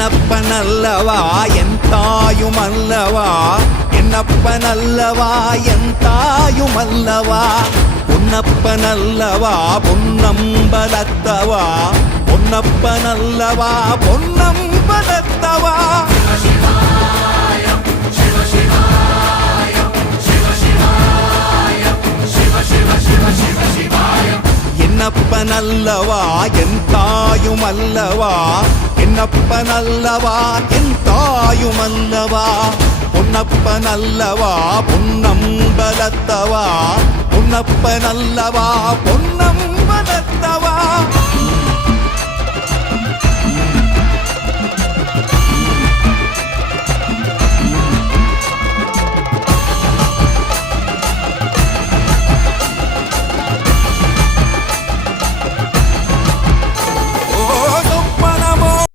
என்னப்பனல்லவா என் தாயுமல்லவா, என்னப்பனல்லவா என் தாயுமல்லவா, பொன்னப்பனல்லவா பொன்னம்பலத்தவா, பொன்னப்பனல்லவா பொன்னம்பலத்தவா. என்னப்பனல்லவா என் தாயுமல்லவா, என்னப்பனல்லவா என் தாயுமல்லவா, பொன்னப்பனல்லவா பொன்னம்பலத்தவா, பொன்னப்பனல்லவா பொன்னம்பலத்தவா.